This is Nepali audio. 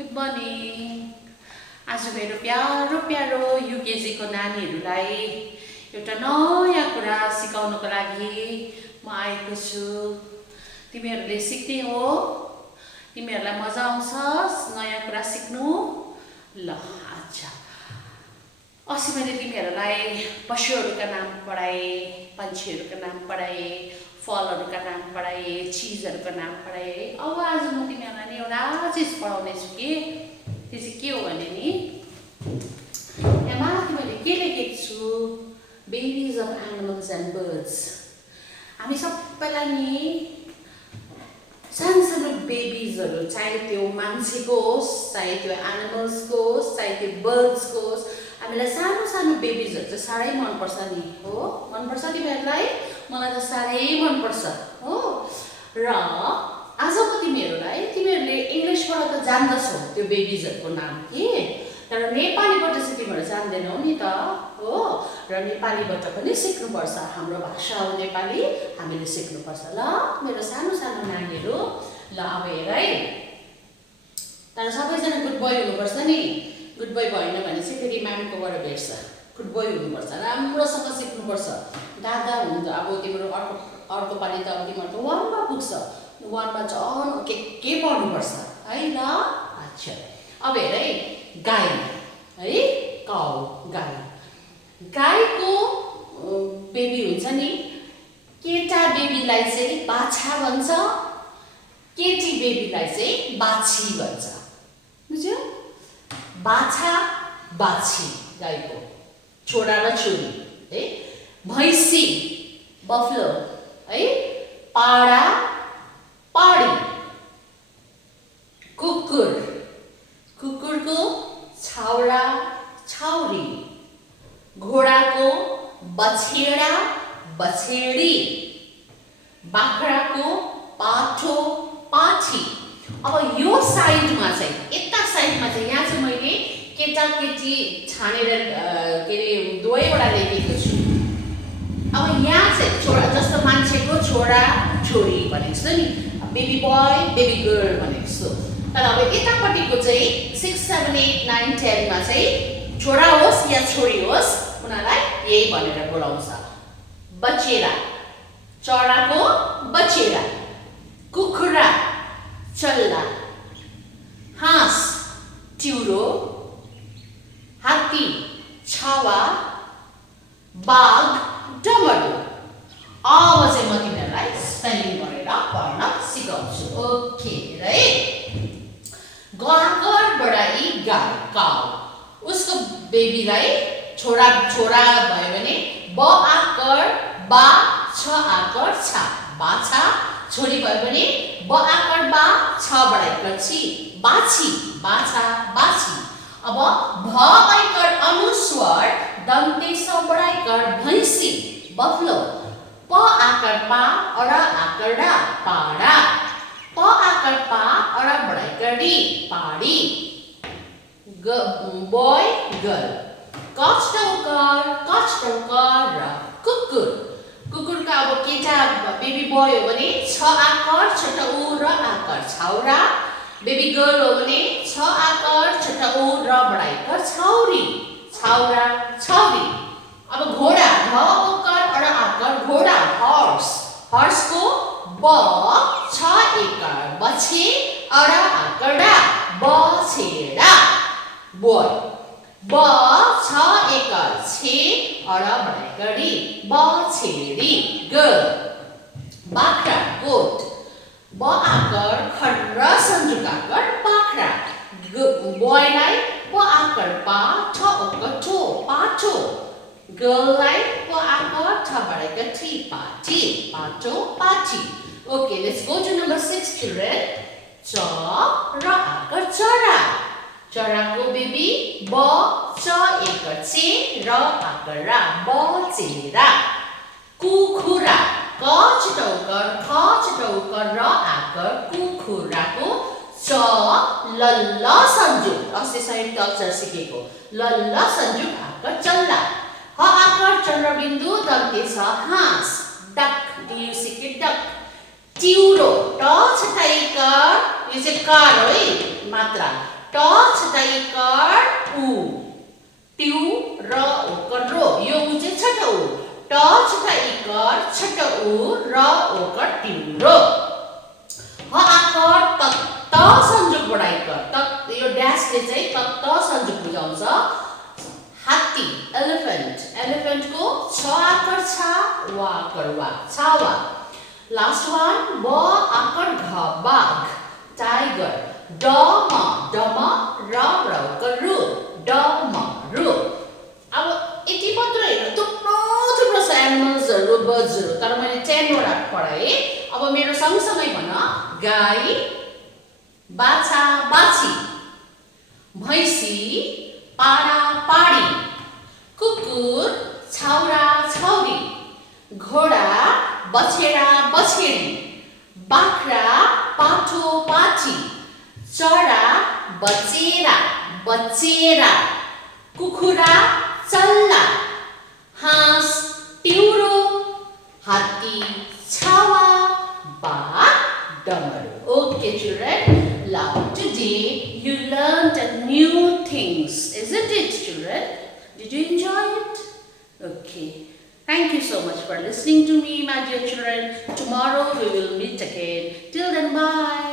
Good morning. आज मेरो प्यारो प्यारो UKG को नानीहरूलाई एउटा नयाँ कुरा सिकाउनको लागि म आएको छु। तिमीहरूले सिक्ने हो? तिमीहरूलाई मजा आउँछ नयाँ कुरा सिक्नु? ल अच्छा। अस्ति मैले तिमीहरूलाई पशुहरूका नाम पढाए, पन्छीहरूका नाम पढाए, फलहरूका नाम पढाए, चीजहरूका नाम पढाए। अब आज म तिमीहरूलाई नि एउटा चीज पढाउने छु कि त्यो चाहिँ के हो भने नि यहाँ माथि मैले के लेखेको छु? Babies of animals and birds. हामी सबैलाई नि सानो सानो बेबिजहरू, चाहे त्यो मान्छेको होस्, चाहे त्यो एनिमल्सको होस्, चाहे त्यो बर्ड्सको होस्, हामीलाई सानो सानो बेबिजहरू चाहिँ साह्रै मनपर्छ नि हो। मनपर्छ तिमीहरूलाई? मलाई त साह्रै मनपर्छ हो। र आज म तिमीहरूले इङ्ग्लिसबाट त जान्दछौ त्यो बेबिजहरूको नाम कि, तर नेपालीबाट चाहिँ तिमीहरू जान्दैनौ नि त हो। र नेपालीबाट पनि सिक्नुपर्छ, हाम्रो भाषा हो नेपाली, हामीले सिक्नुपर्छ ल मेरो सानो सानो नानीहरू। ल अब हेर है, तर सबैजना गुड बोय हुनुपर्छ नि। गुड बोय भएन भने चाहिँ फेरि म्यामकोबाट भेट्छ। गुड बोय हुनुपर्छ, राम्रोसँग सिक्नुपर्छ। दादा हुन्छ अब तिम्रो अर्को पालि त अब तिम्रो त 1 मा पुग्छ, 1 मा झन् के पढ्नुपर्छ है ल। अच्छा अब हेर है, गाई है, काउ, गाई। गाईको बेबी हुन्छ नि, केटा बेबीलाई चाहिँ बाछा भन्छ, केटी बेबीलाई चाहिँ बाछी भन्छ। बुझ्यो? बाछा बाछी गाईको, छोरा र छोरी है। भैँसी बफलो है, पाडा पाडी। कुकुर, कुकुरको छाउरा छाउरी। घोडाको बछेडा बछेडी। बाख्राको पाठो पाठी। अब यो साइडमा चाहिँ, यता साइडमा चाहिँ यहाँ चाहिँ मैले केटा केटी छानेर के अरे दुवैवटा लेखेको छु। अब यहाँ चाहिँ छोरा, जस्तो मान्छेको छोरा छोरी भनेको छु नि, बेबी बोय बेबी गर्ल भनेको छु। तर अब यतापट्टिको चाहिँ 6, 7, 8, 9, 10 मा चाहिँ छोरा होस् या छोरी होस्, उनीहरूलाई यही भनेर बोलाउँछ। बचेरा, चराको बचेरा। कुखुरा, चल्ला। हाँस, टिउरो। हात्ती, छावा। बाघ, डमरू। अब चाहिँ म तिमीहरूलाई स्पेलिङ गरेर पढ्न सिकाउँछु। ओके है। गआकारबाट गाई, काउ। उसको बेबीलाई छोरा छोरा भयो भने ब आकार बा, छ आकार छ, बाछा। छोरी भयो भने ब आकार बा, छ बडाइकार छि, बाछी, बाछा, बाछी। अब भ आकार अनुस्वर, दन्ते स बडाइकार भैँसी, बफलो। प आकार पा, अडा आकार डा, पाडा। प आकार पा, अडा बडाइकार डी, पाडी। Boy girl. कच टौकार र कुकुर। कुकुरका अब केटा बेबी बोय हो भने छ आकार छोटा उ र आकार छाउरा। बेबी गर्ल हो भने छ आकार छोटा उ र बडाइकार छाउरी, छाउरा छाउरी। अब घोडा, घ ओकार अड आकार घोडा, हर्स। हर्सको ब छ एकार बछे, अड आकार डा, बछेडा। बोय, ब छ एकार छे, अड बडाइकार डी, बछेडी, गर्ल। बाख्रा, गोट। ब आकार खर संयुक्त आकार बाख्रा। बोयलाई ब आकार पा, ठ ओकार ठो, पाठो। गर्ललाई ब आकार ठ बडाइकार ठी, पाठी, पाठो, पाठी। Okay, let's go to number 6 children. च र आकार चरा। चराको बेबी ब च एकार चे, र आकार रा, बचेरा। कुखुरा, क छिटौकर ख छिटौकर र आकार कुखुराको च लल्ल संयुक्त, अस्ति संयुक्त अक्षर सिकेको, लल्ल संयुक्त आकार चल्ला। ह आकार चन्द्रबिन्दु दन्ते छ हाँस, डक, डु सिके डक। टिउरो, ट छटाइकार, यो चाहिँ कार हो है मात्रा। ट छटा इकार उ ट्यू र ओकर रो यो उ चाहिँ छटा उ ट छटा इकार छटा उ र ओकर ट्यू रो ह आकार त संयोग बढाइकर त यो ड्याशले चाहिँ त संयोग बुझाउँछ हात्ती एलिफेन्ट को छ आकार छ वा आकार वा छावा लास्ट वान ब आकार घ बाघ टाइगर डम र ओकर रु डम रु अब यति मात्र हैन थुप्रो छ एनिमल्सहरु बर्ड्सहरु तर मैले 10 वटा पढाए अब मेरो सँगसँगै भन गाई बाछा बाछी भैंसी पाडा पाडी कुकुर छाउरा छाउरी घोडा बछेडा बछेडी बाख्रा पाठो पाठी चरा बचेरा बचेरा कुखुरा चल्ला हाँस टिउरो हात्ती छावा बाघ डमरू Okay children, now today you learned new things, isn't it children? Did you enjoy it? Okay. Thank you so much for listening to me, my dear children. Tomorrow we will meet again. Till then, bye.